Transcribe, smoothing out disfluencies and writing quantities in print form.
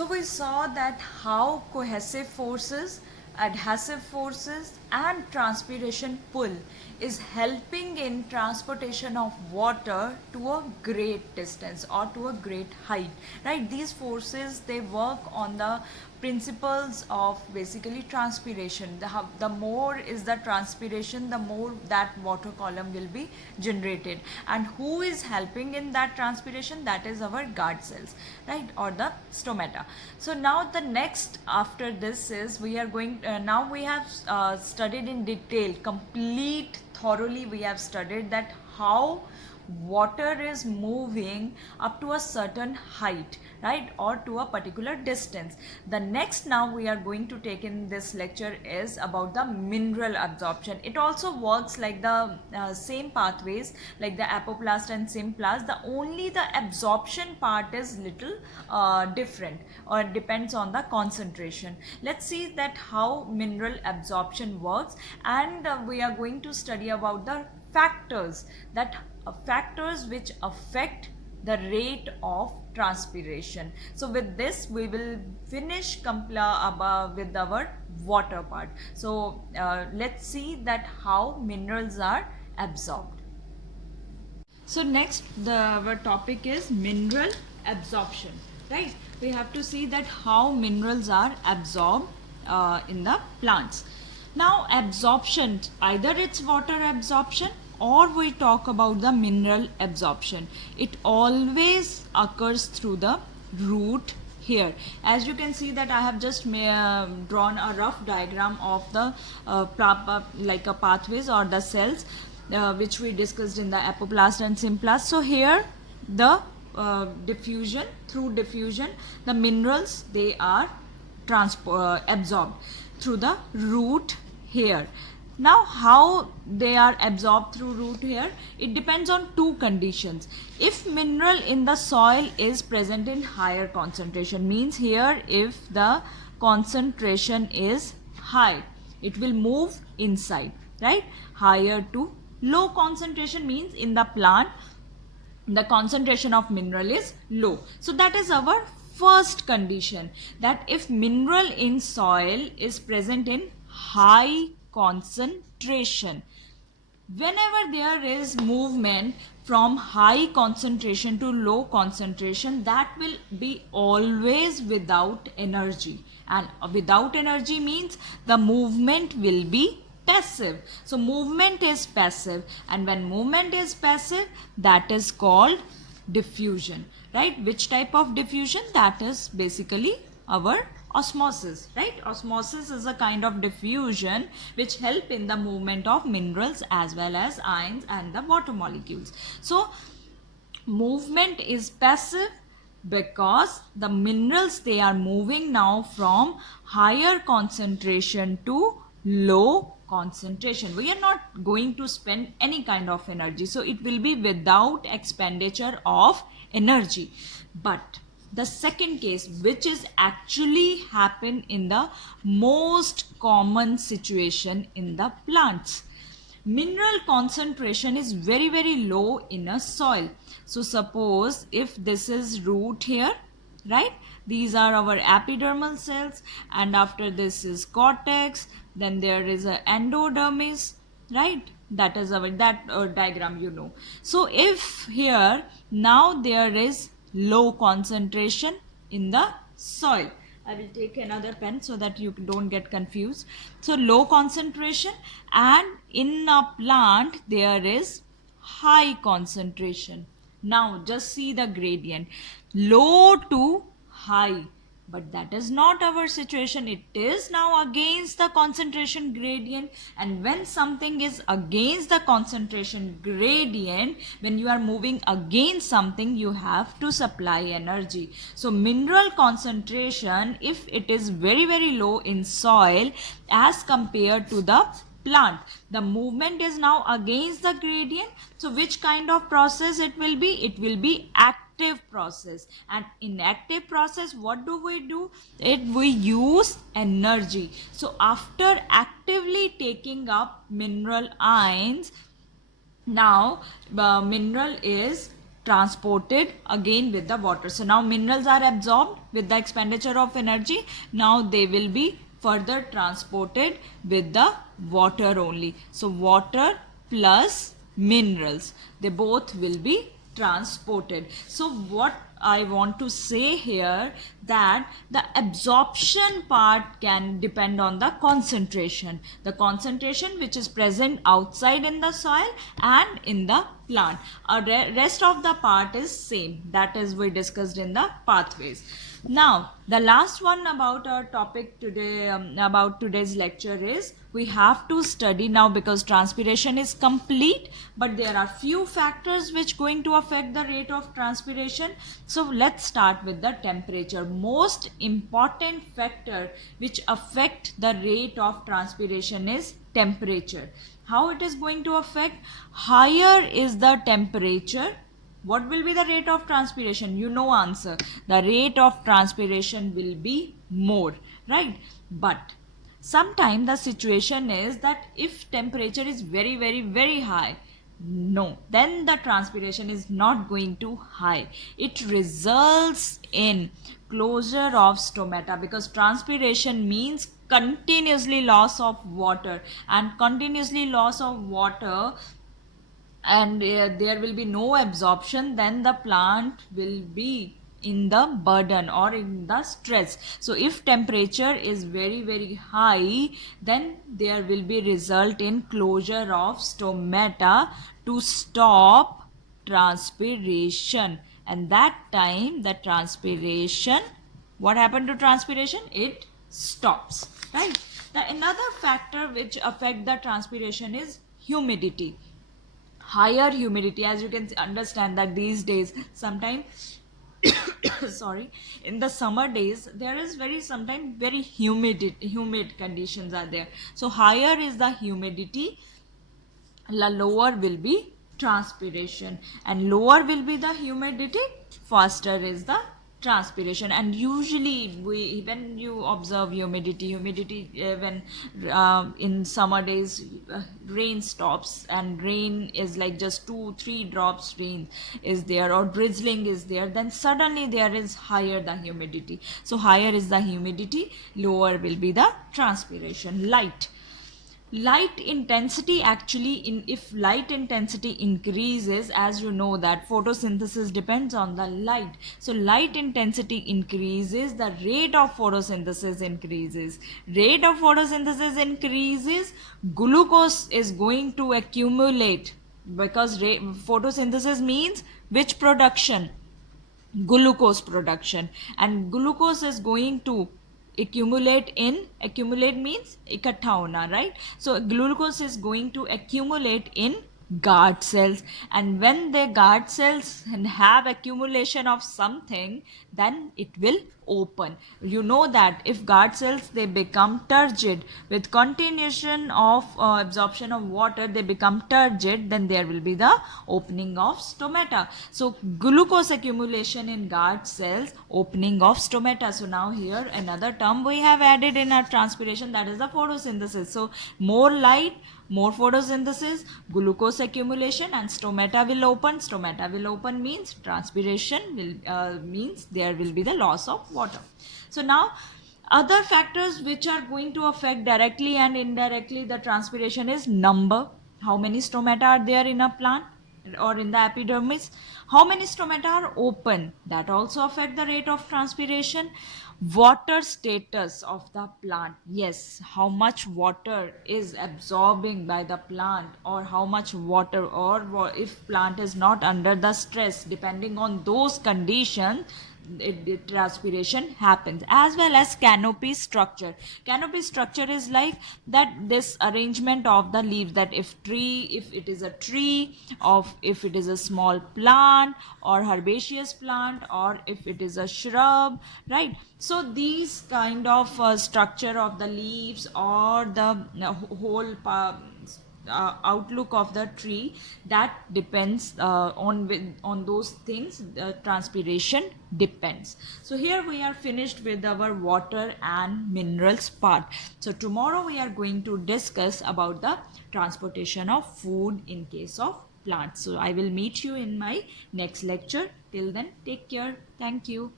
So we saw that how cohesive forces, adhesive forces and transpiration pull is helping in transportation of water to a great distance or to a great height, right? These forces, they work on the principles of basically transpiration. The more is the transpiration, the more that water column will be generated. And who is helping in that transpiration? That is our guard cells, right, or the stomata. So now the next after this is we are going now we have studied in detail, complete thoroughly we have studied that how water is moving up to a certain height, right, or to a particular distance. The next now we are going to take in this lecture is about the mineral absorption. It also works like the same pathways like the apoplast and symplast. The only the absorption part is little different or depends on the concentration. Let's see that how mineral absorption works, and we are going to study about the factors which affect the rate of transpiration. So with this we will finish with our water part. So let's see that how minerals are absorbed. So next our topic is mineral absorption, right? We have to see that how minerals are absorbed in the plants. Now absorption, either it's water absorption or we talk about the mineral absorption, it always occurs through the root here. As you can see that I have just drawn a rough diagram of the like a pathways or the cells which we discussed in the apoplast and symplast. So here the diffusion, through diffusion the minerals, they are absorbed through the root here. Now how they are absorbed through root here, it depends on two conditions. If mineral in the soil is present in higher concentration, means here if the concentration is high, it will move inside, right? Higher to low concentration means in the plant the concentration of mineral is low. So that is our first condition, that if mineral in soil is present in high concentration, whenever there is movement from high concentration to low concentration, that will be always without energy, and without energy means the movement will be passive. So movement is passive, and when movement is passive, that is called diffusion, right? Which type of diffusion? That is basically our osmosis, right? Osmosis is a kind of diffusion which help in the movement of minerals as well as ions and the water molecules. So movement is passive because the minerals, they are moving now from higher concentration to low concentration. We are not going to spend any kind of energy, so it will be without expenditure of energy. But the second case, which is actually happen in the most common situation in the plants, mineral concentration is very low in a soil. So suppose if this is root here, right, these are our epidermal cells, and after this is cortex, then there is a endodermis, right? That is our diagram, you know. So if here now there is low concentration in the soil, I will take another pen so that you don't get confused. So low concentration, and in a plant there is high concentration. Now just see the gradient, low to high. But that is not our situation. It is now against the concentration gradient, and when something is against the concentration gradient, when you are moving against something, you have to supply energy. So mineral concentration, if it is very low in soil as compared to the plant, the movement is now against the gradient. So which kind of process it will be? It will be active process. And in active process, what do? We use energy. So after actively taking up mineral ions, now mineral is transported again with the water. So now minerals are absorbed with the expenditure of energy. Now they will be further transported with the water only. So water plus minerals, they both will be transported. So what I want to say here, that the absorption part can depend on the concentration which is present outside in the soil and in the plant. Rest of the part is same, that is we discussed in the pathways. Now the last one about our topic today, about today's lecture, is we have to study now, because transpiration is complete, but there are few factors which going to affect the rate of transpiration. So let's start with the temperature. Most important factor which affect the rate of transpiration is temperature. How it is going to affect? Higher is the temperature, what will be the rate of transpiration? You know answer. The rate of transpiration will be more, right? But sometimes the situation is that if temperature is very, very, very high, no, then the transpiration is not going to high. It results in closure of stomata, because transpiration means continuously loss of water, and continuously loss of water, and there will be no absorption, then the plant will be in the burden or in the stress. So if temperature is very, very high, then there will be result in closure of stomata to stop transpiration, and that time the transpiration, what happened to transpiration? It stops, right? Another factor which affect the transpiration is humidity. Higher humidity, as you can understand that these days sometimes sorry, in the summer days there is very sometimes very humid conditions are there. So higher is the humidity, lower will be transpiration, and lower will be the humidity, faster is the transpiration. And usually when you observe humidity when in summer days rain stops, and rain is like just 2-3 drops rain is there, or drizzling is there, then suddenly there is higher the humidity. So higher is the humidity, lower will be the transpiration. Light intensity, actually if light intensity increases, as you know that photosynthesis depends on the light, so light intensity increases, the rate of photosynthesis increases. Glucose is going to accumulate, because photosynthesis means which production? Glucose production, and glucose is going to accumulate means ikatha hona, right? So glucose is going to accumulate in guard cells, and when the guard cells have accumulation of something, then it will open. You know that if guard cells they become turgid with continuation of absorption of water, they become turgid, then there will be the opening of stomata. So glucose accumulation in guard cells, opening of stomata. So now here another term we have added in our transpiration, that is the photosynthesis. So more light, more photosynthesis, glucose accumulation, and stomata will open. Stomata will open means transpiration will means there will be the loss of water. So now other factors which are going to affect directly and indirectly the transpiration is number. How many stomata are there in a plant or in the epidermis? How many stomata are open? That also affect the rate of transpiration. Water status of the plant. Yes, how much water is absorbing by the plant, or how much water, or if plant is not under the stress, depending on those conditions, transpiration happens. As well as canopy structure. Canopy structure is like that this arrangement of the leaves, that if it is a tree, of if it is a small plant or herbaceous plant, or if it is a shrub, right? So these kind of structure of the leaves, or the whole outlook of the tree, that depends on those things, transpiration depends. So here we are finished with our water and minerals part. So tomorrow we are going to discuss about the transportation of food in case of plants. So I will meet you in my next lecture. Till then, take care. Thank you.